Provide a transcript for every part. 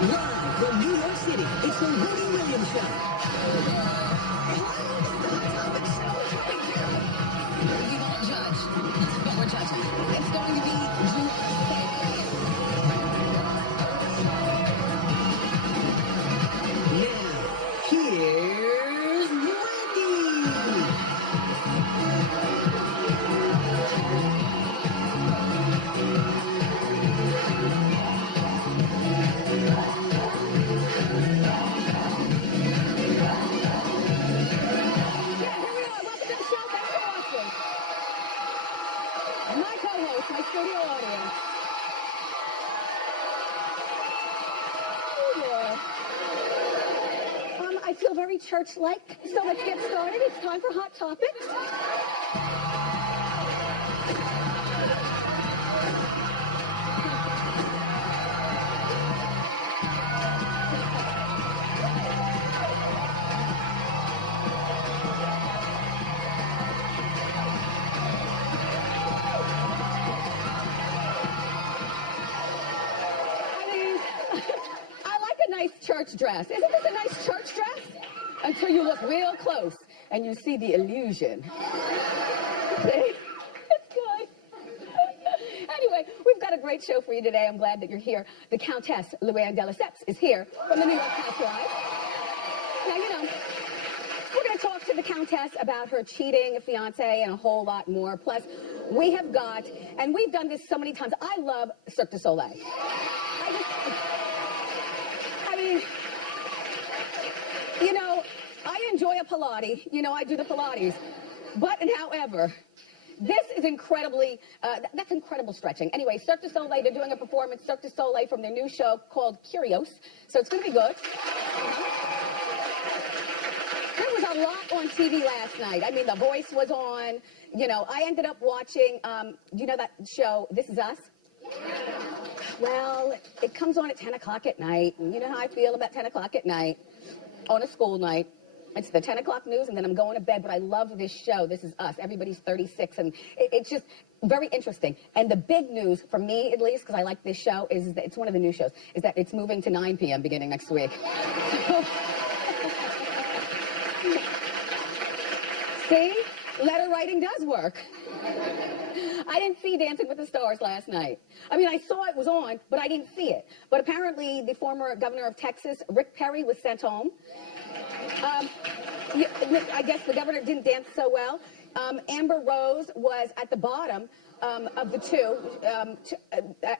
Live from New York City, it's the Wendy Williams Show. We won't judge, but we're judging. It's going to be Now, here's Wendy. My co-host, my studio audience. I feel very church-like, so let's get started. It's time for Hot Topics. Church dress. Isn't this a nice church dress? Until you look real close and you see the illusion. See? It's good. Anyway, we've got a great show for you today. I'm glad that you're here. The Countess Luann de Lesseps is here from the New York Housewives. Now, we're going to talk to the Countess about her cheating fiance and a whole lot more. Plus, we have got, and we've done this so many times, I love Cirque du Soleil. I enjoy a Pilates. I do the Pilates. But, and however, this is incredibly, that's incredible stretching. Anyway, Cirque du Soleil, they're doing a performance, Cirque du Soleil, from their new show called Curios. So it's going to be good. There was a lot on TV last night. I mean, The Voice was on. I ended up watching, that show, This Is Us? Well, it comes on at 10 o'clock at night. And you know how I feel about 10 o'clock at night on a school night. It's the 10 o'clock news, and then I'm going to bed. But I love this show. This Is Us. Everybody's 36, and it's just very interesting. And the big news, for me at least, because I like this show, is that it's one of the new shows, is that it's moving to 9 p.m. beginning next week. See? Letter writing does work. I didn't see Dancing with the Stars last night. I mean, I saw it was on, but I didn't see it. But apparently, the former governor of Texas, Rick Perry, was sent home. I guess the governor didn't dance so well. Amber Rose was at the bottom of the two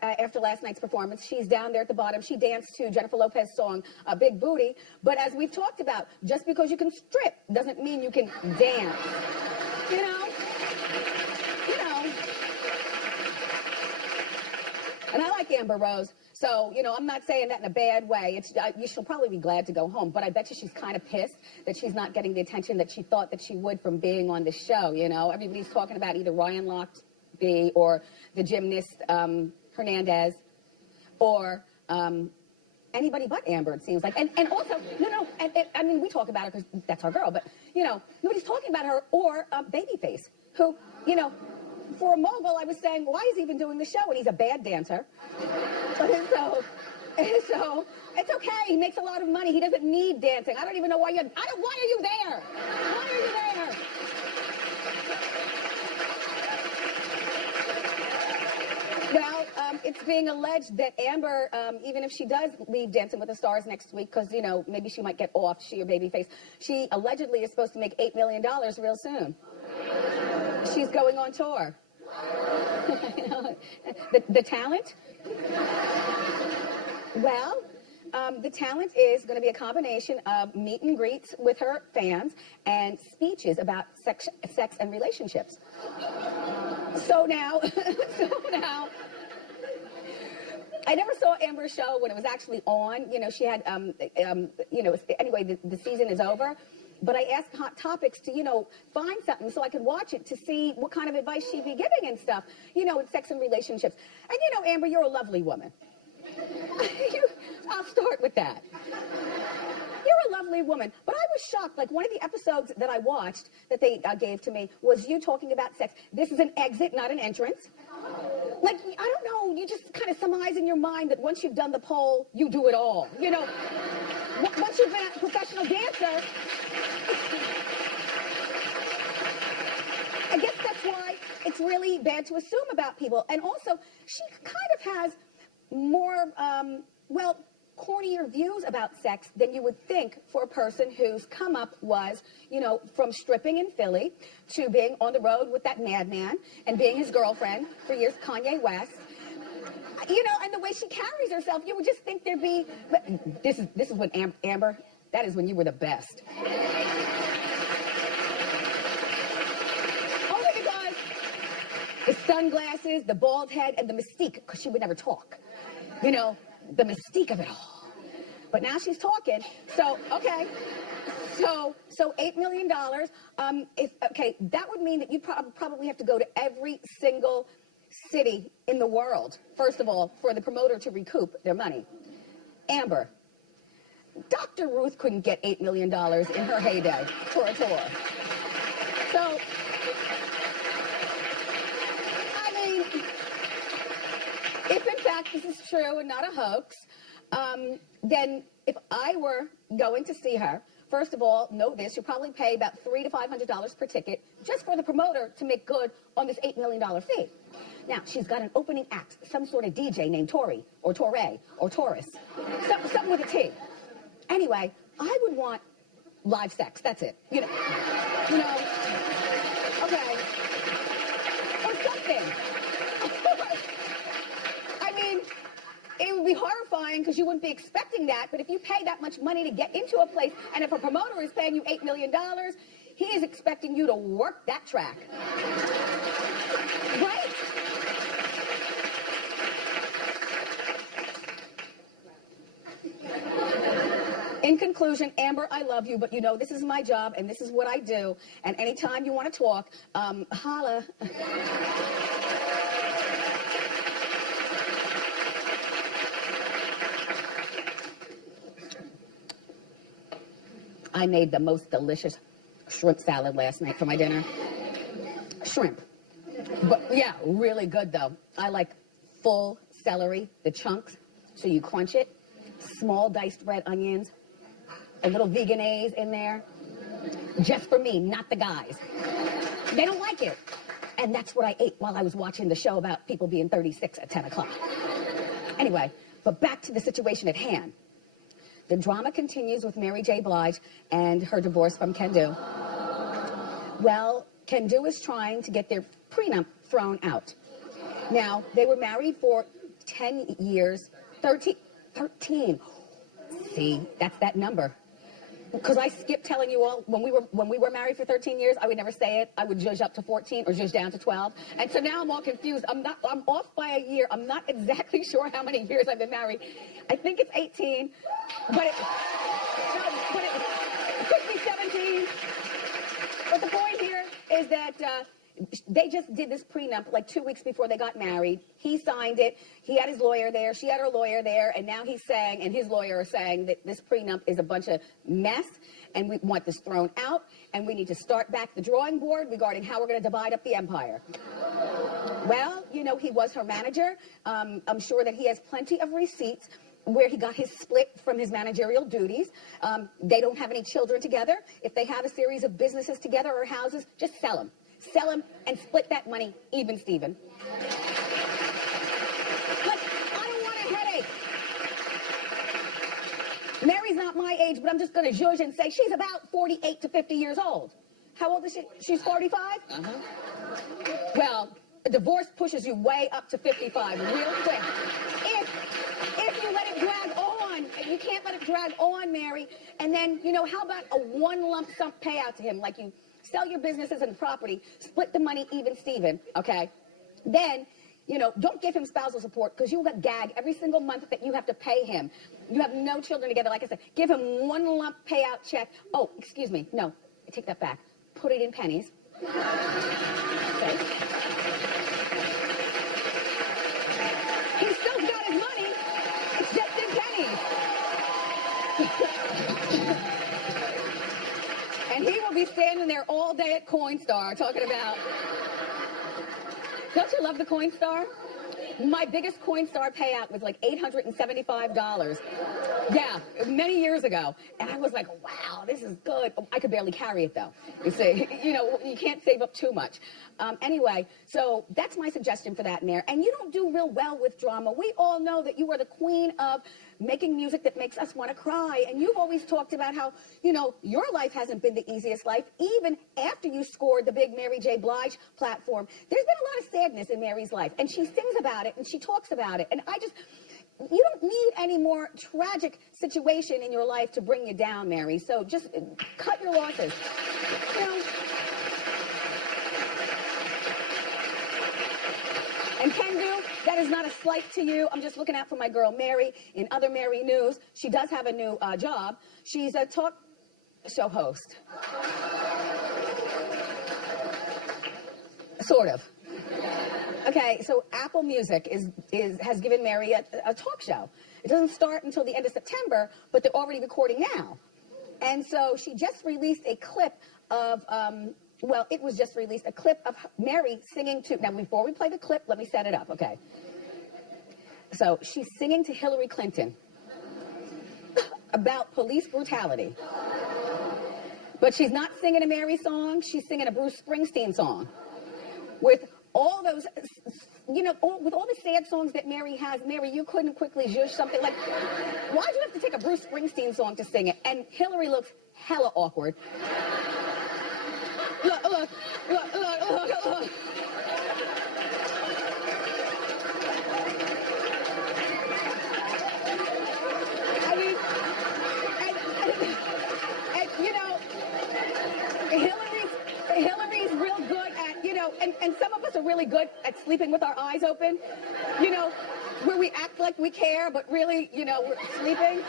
after last night's performance. She's down there at the bottom. She danced to Jennifer Lopez's song, Big Booty. But as we've talked about, just because you can strip doesn't mean you can dance. And I like Amber Rose, so, I'm not saying that in a bad way. She'll probably be glad to go home, but I bet you she's kind of pissed that she's not getting the attention that she thought that she would from being on the show, Everybody's talking about either Ryan Lochte or the gymnast, Hernandez, or anybody but Amber, it seems like. And also, I mean, we talk about her because that's our girl, but, nobody's talking about her or Babyface, who, for a mogul, I was saying, why is he even doing the show? And he's a bad dancer. So it's okay. He makes a lot of money. He doesn't need dancing. I don't even know why why are you there? Why are you there? Well, it's being alleged that Amber, even if she does leave Dancing with the Stars next week, because, maybe she might get off, she or Babyface, she allegedly is supposed to make $8 million real soon. She's going on tour. The talent? Well, the talent is going to be a combination of meet and greets with her fans and speeches about sex and relationships. So now, I never saw Amber's show when it was actually on. She had, anyway, the season is over. But I asked Hot Topics to, find something so I could watch it to see what kind of advice she'd be giving and stuff, with sex and relationships. And, Amber, you're a lovely woman. I'll start with that. You're a lovely woman. But I was shocked. Like, one of the episodes that I watched that they gave to me was you talking about sex. This is an exit, not an entrance. Like, I don't know, you just kind of surmise in your mind that once you've done the pole, you do it all. You know, once you've been a professional dancer, I guess that's why it's really bad to assume about people. And also, she kind of has more, well, cornier views about sex than you would think for a person whose come up was, you know, from stripping in Philly to being on the road with that madman and being his girlfriend for years, Kanye West. You know, and the way she carries herself, you would just think there'd be, this is when Amber, that is when you were the best. Only because the sunglasses, the bald head, and the mystique, because she would never talk. You know, the mystique of it all. But now she's talking. So, okay. So $8 million. Okay, that would mean that you probably have to go to every single city in the world, first of all, for the promoter to recoup their money. Amber, Dr. Ruth couldn't get $8 million in her heyday for a tour. So, I mean, if in fact this is true and not a hoax, then if I were going to see her, first of all, know this, you'll probably pay about $300 to $500 per ticket just for the promoter to make good on this $8 million fee. Now, she's got an opening act, some sort of DJ named Tori, or Torre, or Taurus, something with a T. Anyway, I would want live sex, that's it. You know, okay, or something. I mean, it would be horrifying because you wouldn't be expecting that, but if you pay that much money to get into a place, and if a promoter is paying you $8 million, he is expecting you to work that track. Right? In conclusion, Amber, I love you, but you know this is my job and this is what I do. And anytime you want to talk, holla. I made the most delicious shrimp salad last night for my dinner. Shrimp. But yeah, really good though. I like full celery, the chunks, so you crunch it. Small diced red onions. A little veganese in there. Just for me, not the guys. They don't like it. And that's what I ate while I was watching the show about people being 36 at 10 o'clock. Anyway, but back to the situation at hand. The drama continues with Mary J. Blige and her divorce from Kendu. Well, Kendu is trying to get their prenup thrown out. Now, they were married for 10 years, 13. See, that's that number. Because I skipped telling you all, when we were married for 13 years, I would never say it. I would judge up to 14 or judge down to 12. And so now I'm all confused. I'm off by a year. I'm not exactly sure how many years I've been married. I think it's 18, but it could be 17. But the point here is that they just did this prenup like 2 weeks before they got married. He signed it. He had his lawyer there. She had her lawyer there. And now he's saying, and his lawyer is saying, that this prenup is a bunch of mess and we want this thrown out and we need to start back the drawing board regarding how we're going to divide up the empire. Well, you know, he was her manager. I'm sure that he has plenty of receipts where he got his split from his managerial duties. They don't have any children together. If they have a series of businesses together or houses, just sell them. Sell them and split that money even, Steven. Look, I don't want a headache. Mary's not my age, but I'm just going to judge and say she's about 48 to 50 years old. How old is she? She's 45? Uh-huh. Well, a divorce pushes you way up to 55 real quick. If you let it drag on, you can't let it drag on, Mary. And then, you know, how about a one lump sum payout to him, like you sell your businesses and property, split the money even, Steven, okay? Then, you know, don't give him spousal support because you'll get gag every single month that you have to pay him. You have no children together, like I said. Give him one lump payout check. Oh, excuse me. No, I take that back. Put it in pennies. Okay. He's still got his money. It's just in pennies. And he will be standing there all day at Coinstar talking about Don't you love the Coinstar? My biggest Coinstar payout was like $875. Yeah, many years ago. And I was like, wow, this is good. I could barely carry it, though. You see, you can't save up too much. Anyway, so that's my suggestion for that, Mayor. And you don't do real well with drama. We all know that you are the queen of making music that makes us want to cry. And you've always talked about how, your life hasn't been the easiest life. Even after you scored the big Mary J. Blige platform, there's been a lot of sadness in Mary's life. And she sings about it and she talks about it. And you don't need any more tragic situation in your life to bring you down, Mary. So just cut your losses. And Kendu, that is not a slight to you. I'm just looking out for my girl Mary. In other Mary news, she does have a new job. She's a talk show host. Sort of. Okay, so Apple Music has given Mary a talk show. It doesn't start until the end of September, but they're already recording now. And so she just released a clip of, it was just released, a clip of Mary singing to, now before we play the clip, let me set it up, okay? So she's singing to Hillary Clinton about police brutality. But she's not singing a Mary song, she's singing a Bruce Springsteen song. With all those, with all the sad songs that Mary has, Mary, you couldn't quickly zhuzh something like, why'd you have to take a Bruce Springsteen song to sing it? And Hillary looks hella awkward. Look. I mean, Hillary's real good at, and some of us are really good at sleeping with our eyes open, where we act like we care, but really, we're sleeping,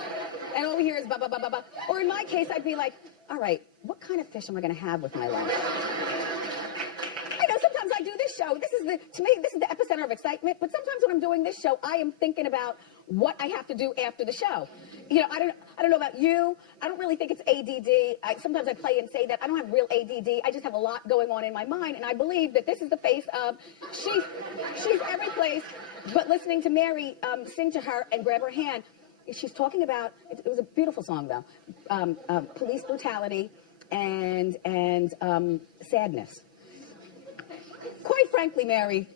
and all we hear is ba ba ba ba ba. Or in my case, I'd be like, all right, what kind of fish am I going to have with my lunch? I know sometimes I do this show. To me, this is the epicenter of excitement, but sometimes when I'm doing this show, I am thinking about what I have to do after the show. I don't know about you. I don't really think it's ADD. Sometimes I play and say that. I don't have real ADD. I just have a lot going on in my mind, and I believe that this is the face of, she's every place, but listening to Mary sing to her and grab her hand, she's talking about, it was a beautiful song though, police brutality and sadness. Quite frankly, Mary,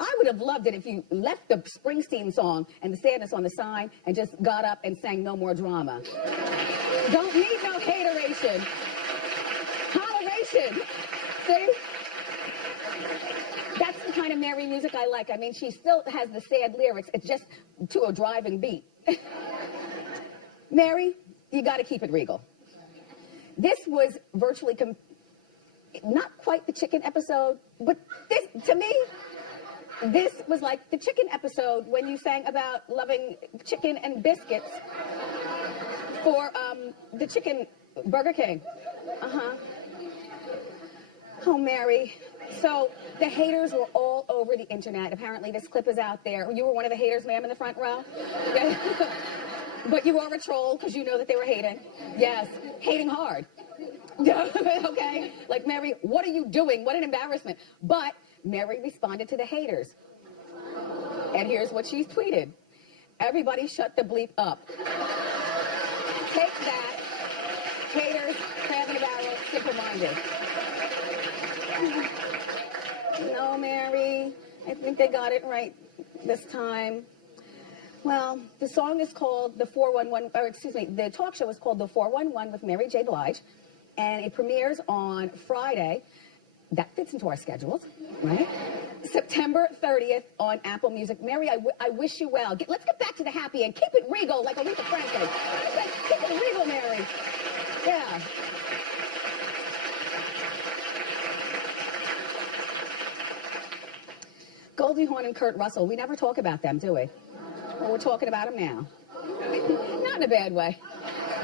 I would have loved it if you left the Springsteen song and the sadness on the side and just got up and sang No More Drama. Don't need no hateration. Holleration. See? That's the kind of Mary music I like. I mean, she still has the sad lyrics. It's just to a driving beat. Mary, you got to keep it regal. This was virtually not quite the chicken episode, but this, to me, this was like the chicken episode when you sang about loving chicken and biscuits for the chicken Burger King. Oh, Mary. So the haters were all over the internet. Apparently this clip is out there. You were one of the haters, ma'am, in the front row. But you are a troll because you know that they were hating. Yes, hating hard. Okay? Like, Mary, what are you doing? What an embarrassment. But Mary responded to the haters. And here's what she's tweeted. Everybody shut the bleep up. Take that. Haters, crab in a barrel, simple-minded. No, Mary, I think they got it right this time. Well, the song is called the talk show is called The 411 with Mary J. Blige, and it premieres on Friday. That fits into our schedules, right? September 30th on Apple Music. Mary, I wish you well. Let's get back to the happy and keep it regal like Aretha Franklin. Keep it regal, Mary. Yeah. Goldie Hawn and Kurt Russell, we never talk about them, do we? Well, we're talking about them now. Not in a bad way.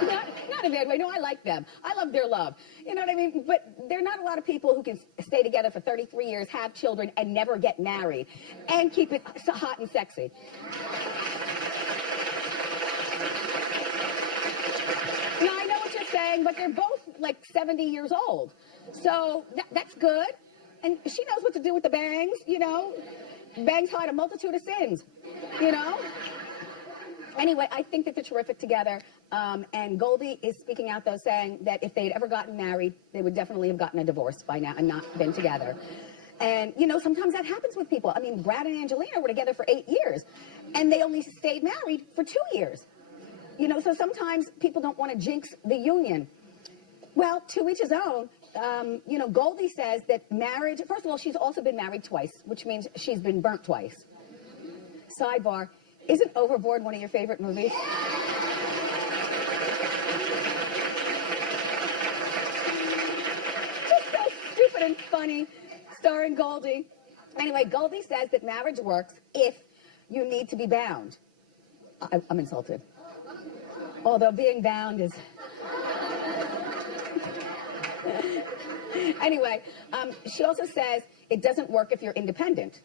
Not in a bad way. No, I like them. I love their love. You know what I mean? But there are not a lot of people who can stay together for 33 years, have children, and never get married, and keep it so hot and sexy. Now, I know what you're saying, but they're both like 70 years old. So that's good. and she knows what to do with the bangs, you know. Bangs hide a multitude of sins, you know. Anyway, I think that they're terrific together. And Goldie is speaking out, though, saying that if they'd ever gotten married, they would definitely have gotten a divorce by now and not been together. And, you know, sometimes that happens with people. I mean, Brad and Angelina were together for 8 years, and they only stayed married for 2 years. You know, so sometimes people don't want to jinx the union. Well, to each his own. You know, Goldie says that marriage, first of all, she's also been married twice, which means she's been burnt twice. Sidebar, isn't Overboard one of your favorite movies? Just so stupid and funny, starring Goldie. Anyway, Goldie says that marriage works if you need to be bound. I'm insulted. Although being bound is... Anyway, she also says it doesn't work if you're independent.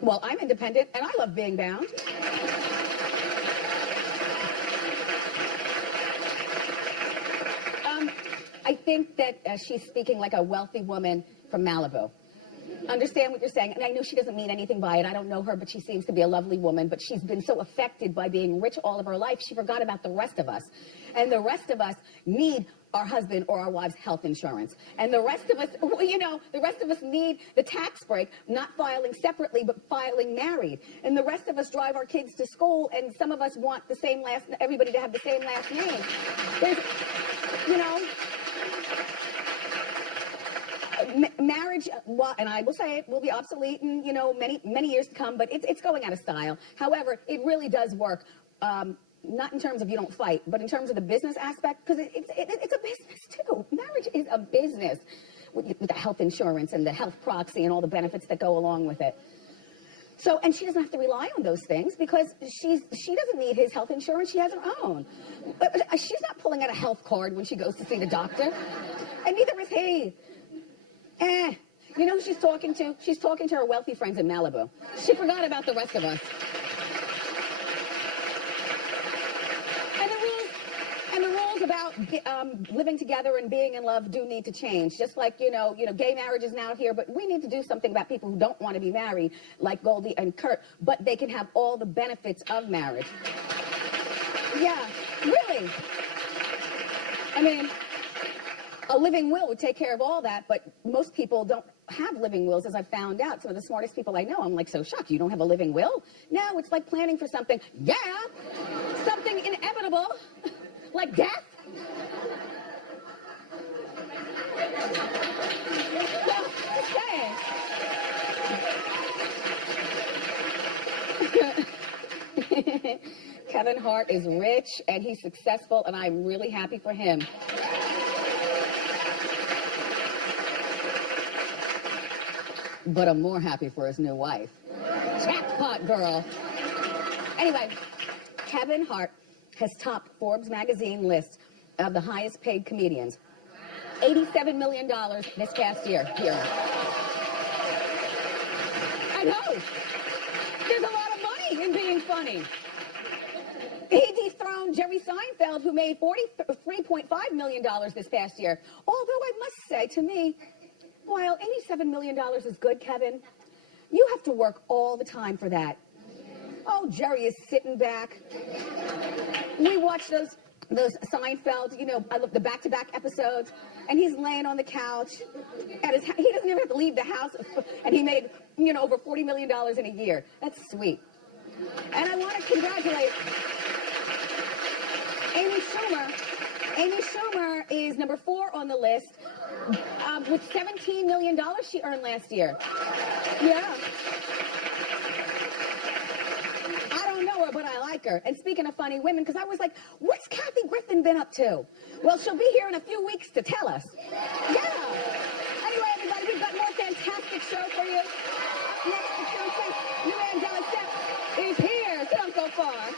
Well, I'm independent, and I love being bound. I think that she's speaking like a wealthy woman from Malibu. Understand what you're saying, and I know she doesn't mean anything by it. I don't know her, but she seems to be a lovely woman, but she's been so affected by being rich all of her life, she forgot about the rest of us. And the rest of us need our husband or our wife's health insurance. And the rest of us, you know, the rest of us need the tax break, not filing separately, but filing married. And the rest of us drive our kids to school, and some of us want the same last, everybody to have the same last name. There's, you know, marriage, well, and I will say it will be obsolete in, you know, many years to come, but it's going out of style. However, it really does work. Not in terms of you don't fight, but in terms of the business aspect, because it's a business too. Marriage is a business with the health insurance and the health proxy and all the benefits that go along with it. So, and she doesn't have to rely on those things because she doesn't need his health insurance. She has her own. But she's not pulling out a health card when she goes to see the doctor, and neither is he. You know who she's talking to? She's talking to her wealthy friends in Malibu. She forgot about the rest of us. And the rules about living together and being in love do need to change. Just like, you know, gay marriage is now here, but we need to do something about people who don't want to be married, like Goldie and Kurt, but they can have all the benefits of marriage. Yeah, really. I mean, a living will would take care of all that, but most people don't have living wills, as I found out. Some of the smartest people I know, I'm like so shocked. You don't have a living will? No, it's like planning for something. Yeah, something inevitable, like death. Well, just saying. Kevin Hart is rich and he's successful, and I'm really happy for him. But I'm more happy for his new wife. Jackpot, girl. Anyway, Kevin Hart has topped Forbes magazine list of the highest paid comedians. $87 million this past year. Here. I know. There's a lot of money in being funny. He dethroned Jerry Seinfeld, who made $43.5 million this past year. Although I must say, to me, while $87 million is good, Kevin, you have to work all the time for that. Oh, Jerry is sitting back. We watch those Seinfeld, you know, the back-to-back episodes, and he's laying on the couch. He doesn't even have to leave the house, and he made, you know, over $40 million in a year. That's sweet. And I want to congratulate Amy Schumer. Amy Schumer is number 4 on the list with $17 million she earned last year. Yeah. I don't know her, but I like her. And speaking of funny women, because I was like, what's Kathy Griffin been up to? Well, she'll be here in a few weeks to tell us. Yeah. Anyway, everybody, we've got more fantastic show for you. Next, the contest, New Angelic Step is here. So don't go far.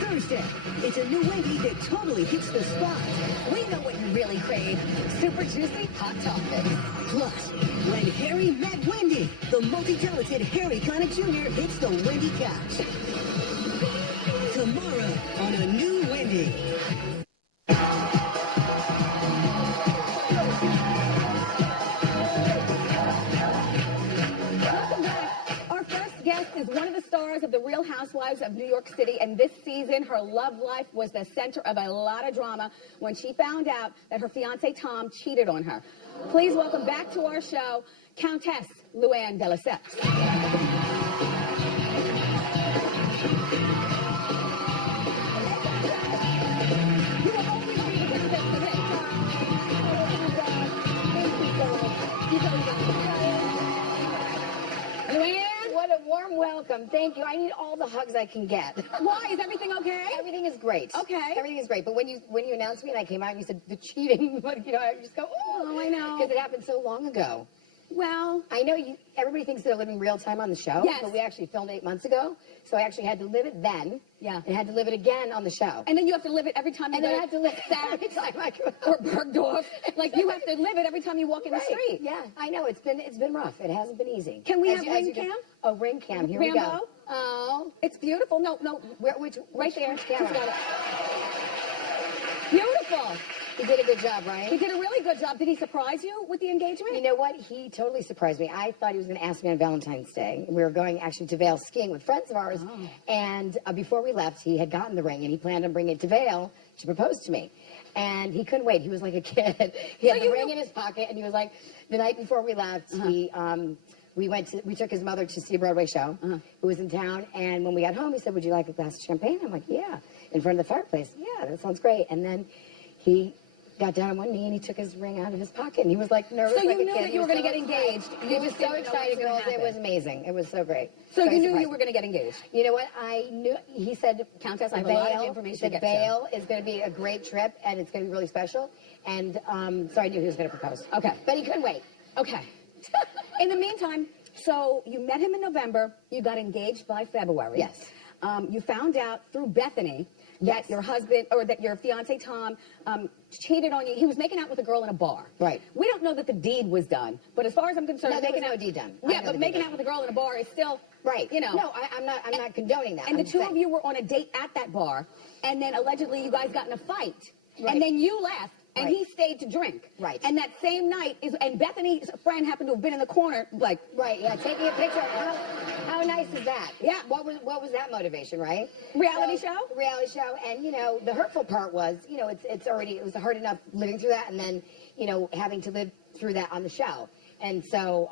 Thursday, it's a new Wendy that totally hits the spot. We know what you really crave. Super juicy hot topics. Plus, when Harry met Wendy, the multi-talented Harry Connick Jr. hits the Wendy couch. tomorrow on A New Wendy. Welcome back. Our first guest is one of the stars of The Real Housewives of New York City, and this season, her love life was the center of a lot of drama when she found out that her fiancé Tom cheated on her. Please welcome back to our show, Countess Luann de Lesseps. Luann, What a warm welcome. Thank you. I need all the hugs I can get. why? Is everything okay? Everything is great. Okay. Everything is great. But when you announced me and I came out and you said the cheating, I just go, Oh, I know. because it happened so long ago. Well, I know everybody thinks they're living real time on the show. Yes. But we actually filmed 8 months ago. So I actually had to live it then. Yeah. And had to live it again on the show. and then you have to live it every time you And then I go had to live it every time I go or Bergdorf. Like, you have to live it every time you walk in the street. Yeah, I know. It's been rough. It hasn't been easy. Can we As have you- as ring you can- cam? Oh, ring cam. Here we Rambo? go. Oh. It's beautiful. No, Which right there. Which camera? Just got it. Beautiful. He did a good job, right? He did a really good job. Did he surprise you with the engagement? You know what? He totally surprised me. I thought he was going to ask me on Valentine's Day. We were going actually to Vail skiing with friends of ours. Oh. And before we left, he had gotten the ring and he planned on bringing it to Vail to propose to me. And he couldn't wait. He was like a kid. He had the ring in his pocket and he was like, the night before we left, we took his mother to see a Broadway show who was in town. And when we got home, he said, would you like a glass of champagne? I'm like, yeah. In front of the fireplace. Yeah, that sounds great. And then he got down on one knee and he took his ring out of his pocket and he was like nervous. So like you a knew kid. that He you were was going to so get engaged. excited. You He was just so didn't know excited, what was girls. gonna It was happen. amazing. It was so great. So Very you knew surprising. you were going to get engaged. You know what? I knew. He said, Countess, I have a lot of Vail. information He to said get to. Vail is going to be a great trip and it's going to be really special. And so I knew he was going to propose. Okay. But he couldn't wait. Okay. In the meantime, so you met him in November. You got engaged by February. Yes. You found out through Bethany that Yes. your husband, or that your fiancé Tom, cheated on you. He was making out with a girl in a bar. Right. We don't know that the deed was done, but as far as I'm concerned, No, there was making no out- deed done. I Yeah, know but the making deed. out with a girl in a bar is still Right. You know. No, I'm not condoning that. And the I'm two saying- of you were on a date at that bar, and then allegedly you guys got in a fight, Right. and then you left, and Right. he stayed to drink. Right. And that same night and Bethany's friend happened to have been in the corner, like, Right, yeah, taking a picture. How nice is that? Yeah. What was that motivation, right? Reality show? Reality show, and the hurtful part was, it was hard enough living through that, and then, having to live through that on the show. And so,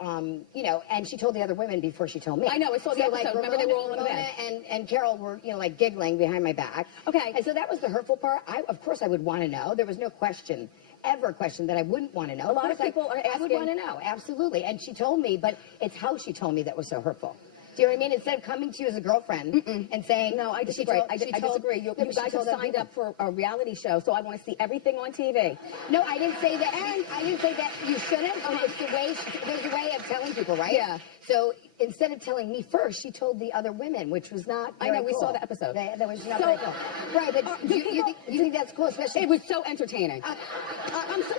and she told the other women before she told me. I know, I saw the episode. Remember they were all in the bed. And Carol were, giggling behind my back. Okay. And so that was the hurtful part. Of course I would want to know. There was no question that I wouldn't want to know. A lot of people are I would asking- want to know, absolutely. And she told me, but it's how she told me that was so hurtful. Do you know what I mean? Instead of coming to you as a girlfriend and saying, no, I she disagree. told- I she told- disagree. You No, but she guys have told other signed people. up for a reality show, so I want to see everything on TV. No, I didn't say that. And I didn't say that you shouldn't. But it's the way. There's a way of telling people, right? Yeah. So instead of telling me first, she told the other women, which was not. I know, very we cool. saw the episode. That was not So, very cool. Right, but do you people- think that's cool, especially? It was so entertaining. I'm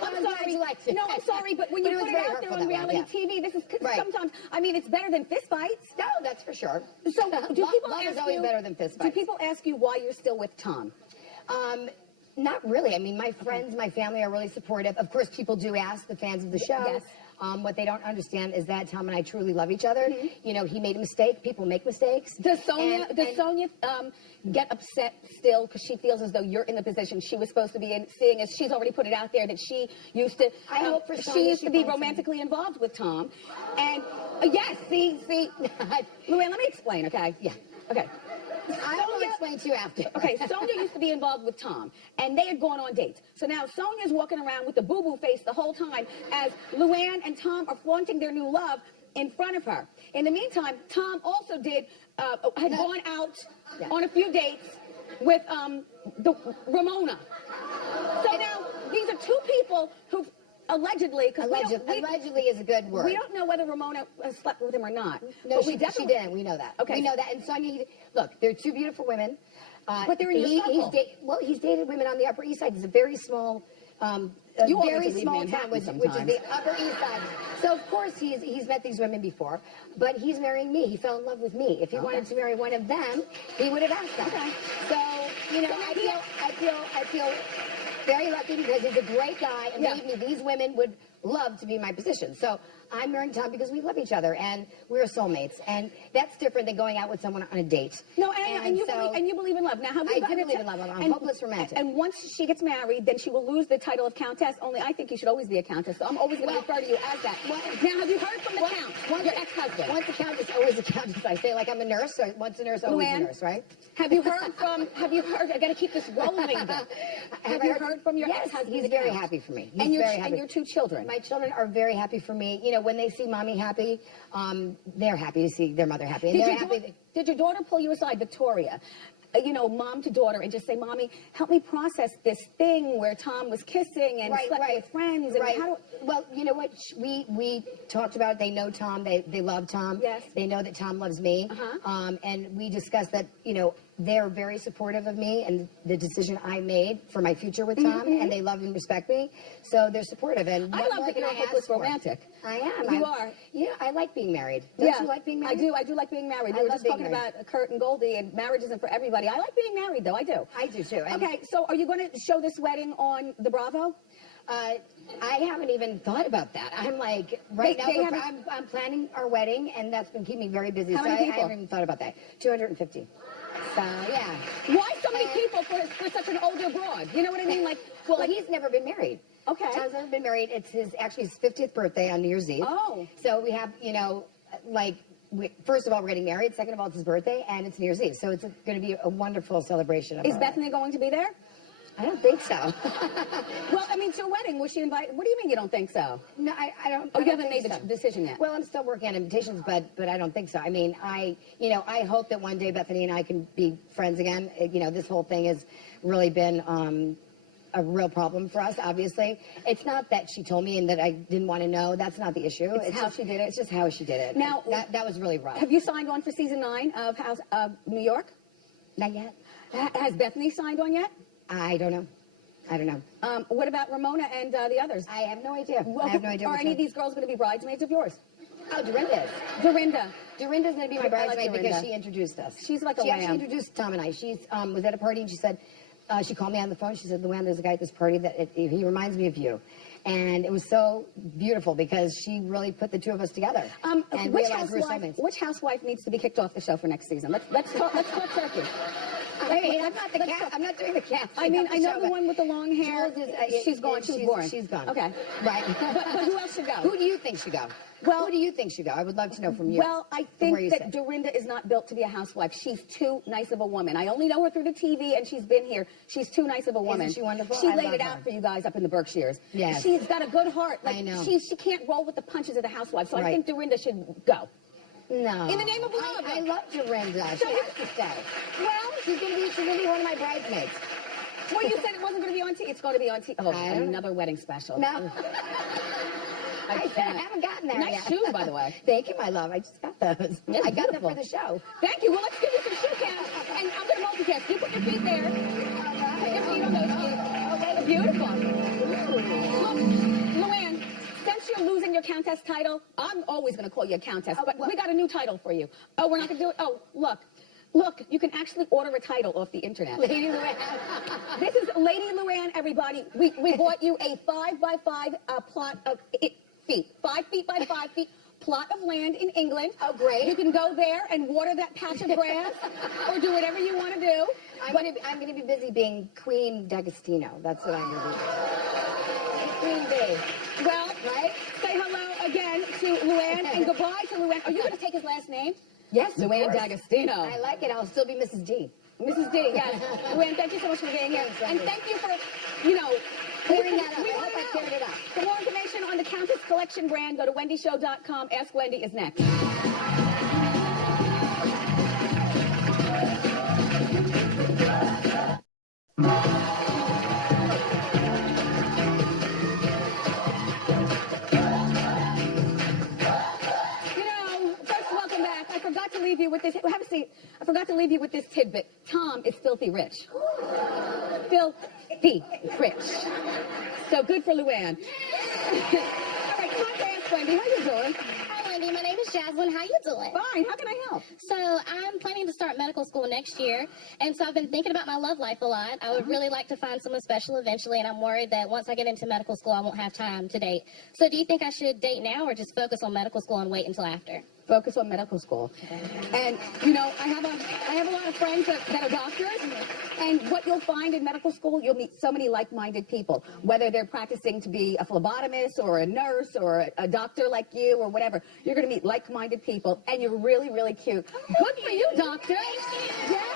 I'm glad sorry. you liked it. No, I'm sorry, but when But you it was put it very out there hurtful on that way, reality yeah. TV, this is Right. sometimes. I mean, it's better than fist fights. No, that's for sure. So, do people love ask is always you? better than fist Do fights. people ask you why you're still with Tom? Not really. I mean, my friends, my family are really supportive. Of course, people do ask the fans of the show. Yes. What they don't understand is that Tom and I truly love each other. He made a mistake. People make mistakes. Does Sonia And- Sonia get upset still because she feels as though you're in the position she was supposed to be in, seeing as she's already put it out there that she used to I hope for she Sonia used she to be finds him. romantically involved with Tom, and yes, see, Luann, let me explain, okay? Yeah. Okay. I will explain to you after. Okay, Sonia used to be involved with Tom, and they had gone on dates. So now Sonia's walking around with the boo-boo face the whole time as Luann and Tom are flaunting their new love in front of her. In the meantime, Tom also had gone out Yeah. on a few dates with Ramona. So now these are two people who allegedly, because Allegedly is a good word. we don't know whether Ramona slept with him or not. No, but she we definitely didn't. We know that. Okay. We know that. And Sonia, look, they're two beautiful women. But they're in your circle. He's dated women on the Upper East Side. It's a very small, You all need very to leave small Manhattan town, which is sometimes. the Upper East Side. So So of course he's met these women before, but he's marrying me. He fell in love with me. If he wanted to marry one of them, he would have asked them. Okay. So, you know, I feel very lucky because he's a great guy, and believe me, these women would love to be in my position. So I'm marrying Tom because we love each other and we're soulmates, and that's different than going out with someone on a date. No, and you believe in love. Now, have you I gotten do believe in love. I'm hopeless romantic. And once she gets married, then she will lose the title of countess. Only I think you should always be a countess. So I'm always going to refer to you as that. Now, have you heard from the count, your ex-husband? Once a countess, always a countess. I say like I'm a nurse. So once a nurse, always a nurse, right? Have you heard? I got to keep this rolling. Have you heard from your ex-husband? He's very happy for me. And your two children. My children are very happy for me. You know, when they see mommy happy, they're happy to see their mother happy. And did your daughter pull you aside, Victoria? You know, mom to daughter, and just say, "Mommy, help me process this thing where Tom was kissing and slept with friends." And well, you know what? We talked about it. They know Tom. They love Tom. Yes. They know that Tom loves me. And we discussed that, you know, they're very supportive of me and the decision I made for my future with Tom, and they love and respect me. So they're supportive. And I love that you're hopeless romantic. I am. You are. Yeah, I like being married. Don't you like being married? I do like being married. We were just talking about Kurt and Goldie, and marriage isn't for everybody. I like being married, though. I do. I do, too. Okay, so are you going to show this wedding on the Bravo? I haven't even thought about that. I'm like, I'm planning our wedding, and that's been keeping me very busy. How many people? I haven't even thought about that. 250. So, yeah. Why so many people for such an older broad? You know what I mean? Well, he's never been married. Okay. Tom's never been married. It's his 50th birthday on New Year's Eve. Oh. So we have, you know, first of all, we're getting married. Second of all, it's his birthday, and it's New Year's Eve. So it's going to be a wonderful celebration. Is Bethany going to be there? I don't think so. Well, I mean, to a wedding, was she invited? What do you mean you don't think so? No, I don't. Oh, you haven't made the decision yet? Well, I'm still working on invitations, but I don't think so. I mean, I hope that one day Bethany and I can be friends again. You know, this whole thing has really been a real problem for us, obviously. It's not that she told me and that I didn't want to know. That's not the issue. It's how she did it. It's just how she did it. Now, that was really rough. Have you signed on for season 9 of New York? Not yet. Has Bethany signed on yet? I don't know. What about Ramona and the others? I have no idea. Well, I have no idea. Are any of these girls going to be bridesmaids of yours? Oh, Dorinda is. Dorinda's going to be my bridesmaid because she introduced us. She's like a She lamb. actually introduced Tom and I. She was at a party and she said, she called me on the phone. She said, "Luann, there's a guy at this party that he reminds me of you." And it was so beautiful because she really put the two of us together. And which housewife needs to be kicked off the show for next season? Let's talk turkey. I'm not doing the cast. I mean, I know the one with the long hair. She's gone. She was born. She's gone. Okay. Right. But who else should go? Who do you think should go? Well, who do you think should go? I would love to know from you. Well, I think that Dorinda is not built to be a housewife. She's too nice of a woman. I only know her through the TV, and she's been here. She's too nice of a woman. Isn't she wonderful? She laid it out for you guys up in the Berkshires. Yes. She's got a good heart. Like, I know. She can't roll with the punches of the housewife. So I think Dorinda should go. No. In the name of love. I love Dorinda. She has to stay. Well, she's going to be one of my bridesmaids. Well, you said it wasn't going to be on TV. It's going to be on TV. Oh, another wedding special. No. I haven't gotten there yet. Nice shoes, by the way. Thank you, my love. I just got those. I got them for the show. Thank you. Well, let's give you some shoe cams. And I'm going to multitask. You put your feet there. Put your feet on those feet. Okay, beautiful. Look, Luann, since you're losing your countess title, I'm always going to call you a countess. But we got a new title for you. Oh, we're not going to do it? Oh, look. Look, you can actually order a title off the internet. Lady Luann. This is Lady Luann, everybody. We bought you a 5x5 plot of feet. 5 feet by 5 feet. Plot of land in England. Oh, great. You can go there and water that patch of grass or do whatever you want to do. I'm going to be busy being Queen D'Agostino. That's what I'm going to be. Queen B. Well, say hello again to Luann and goodbye to Luann. Are you going to take his last name? Yes, Luann D'Agostino. I like it. I'll still be Mrs. D. Mrs. D, yes. Luann, thank you so much for being here. And thank you for, clearing that up. I hope I cleared it up. For more information on the Countess Collection brand, go to wendyshow.com. Ask Wendy is next. I forgot to leave you with this. Have a seat. I forgot to leave you with this tidbit. Tom is filthy rich. Filthy rich. So good for Luann. All right, come on, dance. Wendy. How you doing? Hi, Wendy. My name is Jasmine. How you doing? Fine. How can I help? So I'm planning to start medical school next year, and so I've been thinking about my love life a lot. I would really like to find someone special eventually, and I'm worried that once I get into medical school, I won't have time to date. So do you think I should date now or just focus on medical school and wait until after? Focus on medical school. And, you know, I have a lot of friends that are doctors, and what you'll find in medical school, you'll meet so many like-minded people, whether they're practicing to be a phlebotomist or a nurse or a doctor like you or whatever. You're going to meet like-minded people, and you're really, really cute. Good for you, doctor. Yes.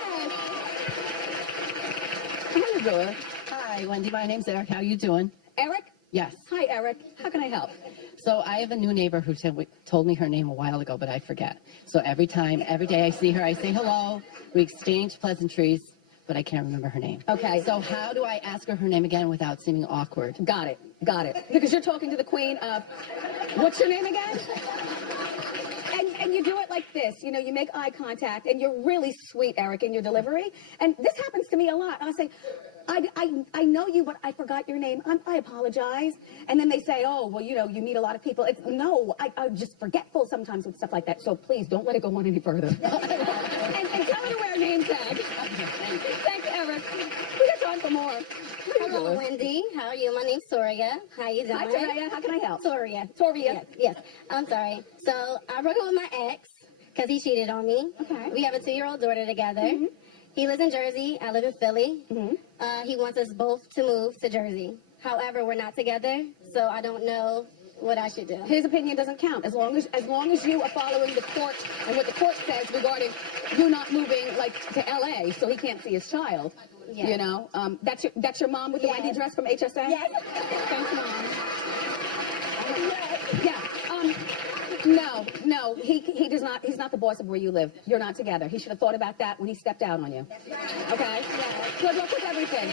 How you doing? Hi, Wendy. My name's Eric. How you doing? Eric? Yes. Hi, Eric. How can I help? So I have a new neighbor who told me her name a while ago, but I forget. So every day I see her, I say hello. We exchange pleasantries, but I can't remember her name. Okay. So how do I ask her name again without seeming awkward? Got it. Got it. Because you're talking to the queen of, what's your name again? And you do it like this, you know, you make eye contact, and you're really sweet, Eric, in your delivery. And this happens to me a lot. I'll say, I know you, but I forgot your name. I apologize. And then they say, oh, well, you know, you meet a lot of people. No, I'm just forgetful sometimes with stuff like that. So please don't let it go on any further. and tell her to wear a name tag. Thanks, Eric. We got time for more. Hello, Wendy. How are you? My name's Toria. How you doing? Hi, Toria. How can I help? Toria. Toria. Yes. I'm sorry. So I broke up with my ex because he cheated on me. Okay. We have a 2-year-old daughter together. Mm-hmm. He lives in Jersey. I live in Philly. Mm-hmm. He wants us both to move to Jersey. However, we're not together, so I don't know what I should do. His opinion doesn't count as long as you are following the court and what the court says regarding you not moving like to LA, so he can't see his child. Yeah. You know, that's your mom with the Yes. Wendy dress from HSA. Yes. Thanks, Mom. Yeah. No, he does not. He's not the boss of where you live. You're not together. He should have thought about that when he stepped out on you. Okay. Good luck with everything.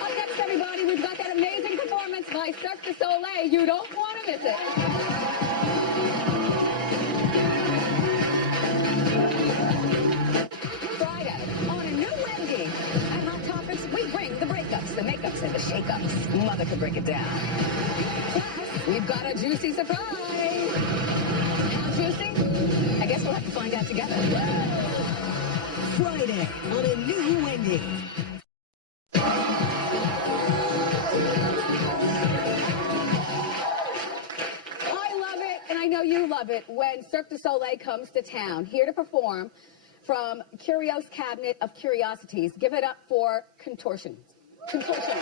Up next, everybody, we've got that amazing performance by Cirque du Soleil. You don't want to miss it. Friday, on a new Wendy. At Hot Topics, we bring the breakups, the makeups, and the shakeups. Mother could break it down. Plus, we've got a juicy surprise. How juicy? I guess we'll have to find out together. Friday on a new Wendy. I love it, and I know you love it, when Cirque du Soleil comes to town, here to perform from Curios Cabinet of Curiosities. Give it up for Contortion. Contortion.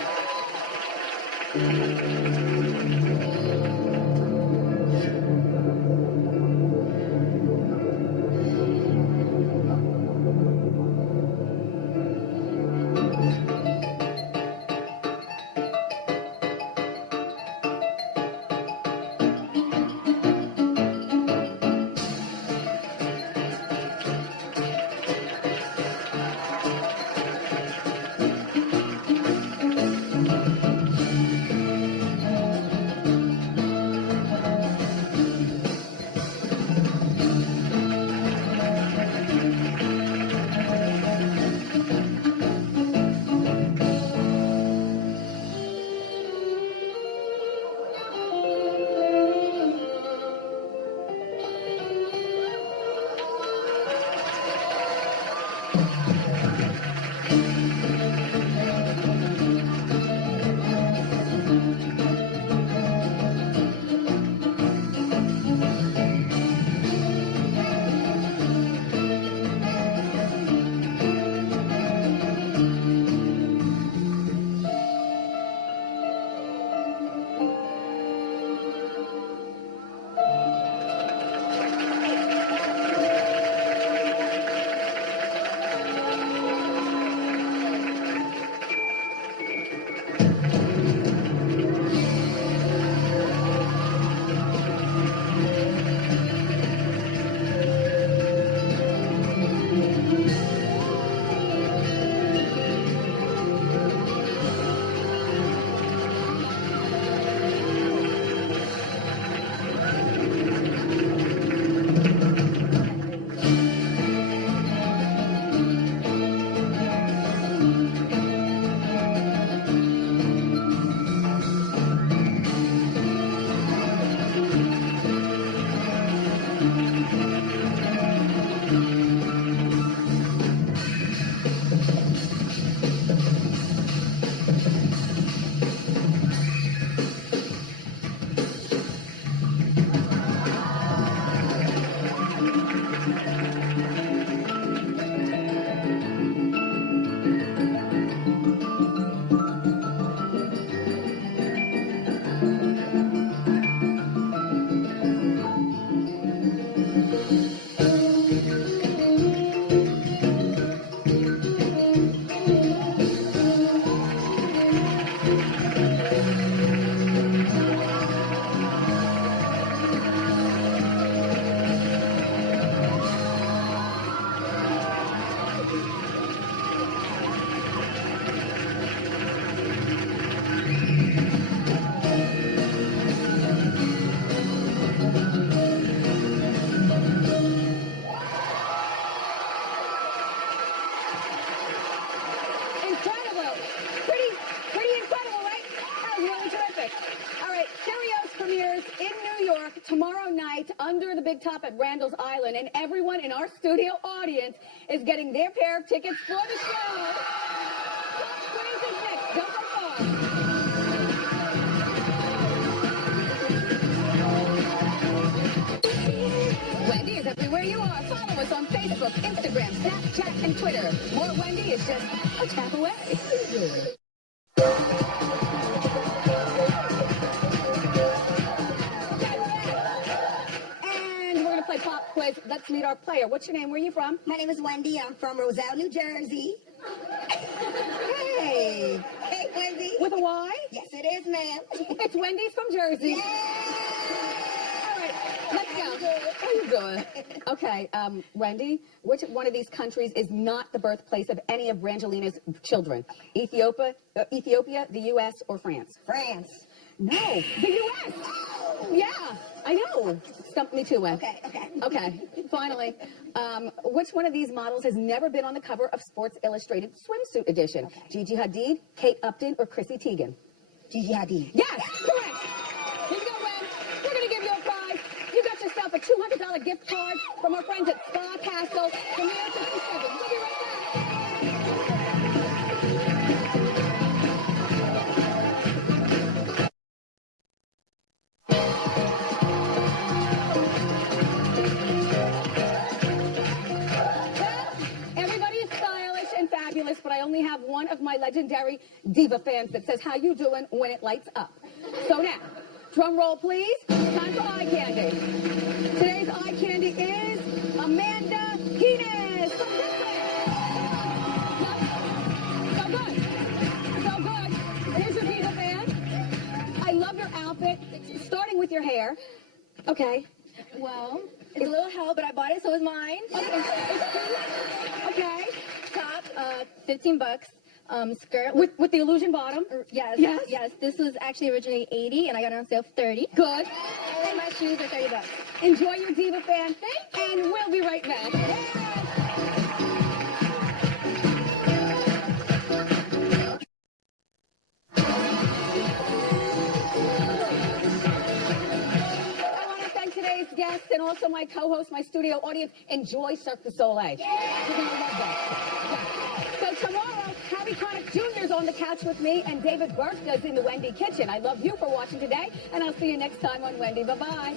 night under the big top at Randall's Island, and everyone in our studio audience is getting their pair of tickets for the show. Pop quiz is next. Don't go far. Wendy is everywhere you are. Follow us on Facebook, Instagram, Snapchat, and Twitter. More Wendy is just a tap away. And we're going to play pop quiz. Let's meet our player. What's your name? Where are you from? My name is Wendy. I'm from Roselle, New Jersey. Hey. Hey, Wendy. With a Y? Yes, it is, ma'am. It's Wendy's from Jersey. Yay! All right, let's go. How you doing? Okay, Wendy, which one of these countries is not the birthplace of any of Brangelina's children? Ethiopia, the U.S., or France? France. No, the U.S. Yeah, I know. Stump me too, Wen. Okay. Okay, finally. Which one of these models has never been on the cover of Sports Illustrated swimsuit edition? Okay. Gigi Hadid, Kate Upton, or Chrissy Teigen? Gigi Hadid. Yes, correct. Here you go, Wen. We're going to give you a prize. You got yourself a $200 gift card from our friends at Spa Castle, Premier 67. We'll be right back. Everybody is stylish and fabulous, but I only have one of my legendary diva fans that says, how you doing when it lights up? So now, drum roll, please. Time for eye candy. Today's eye candy is Amanda Guinness from Brooklyn. So good. So good. Here's your diva fan. I love your outfit, starting with your hair. Okay. Well, it's a little hell, but I bought it, so it's mine. Okay. Top, $15. Skirt With the illusion bottom. Yes. Yes. This was actually originally $80, and I got it on sale for $30. Good. And my shoes are $30. Enjoy your diva fan. And we'll be right back. I want to thank today's guests and also my co-host, my studio audience. Enjoy Cirque du Soleil. You're going to love that. So tomorrow, Harry Connick Jr. is on the couch with me, and David Bershka's in the Wendy kitchen. I love you for watching today, and I'll see you next time on Wendy. Bye-bye.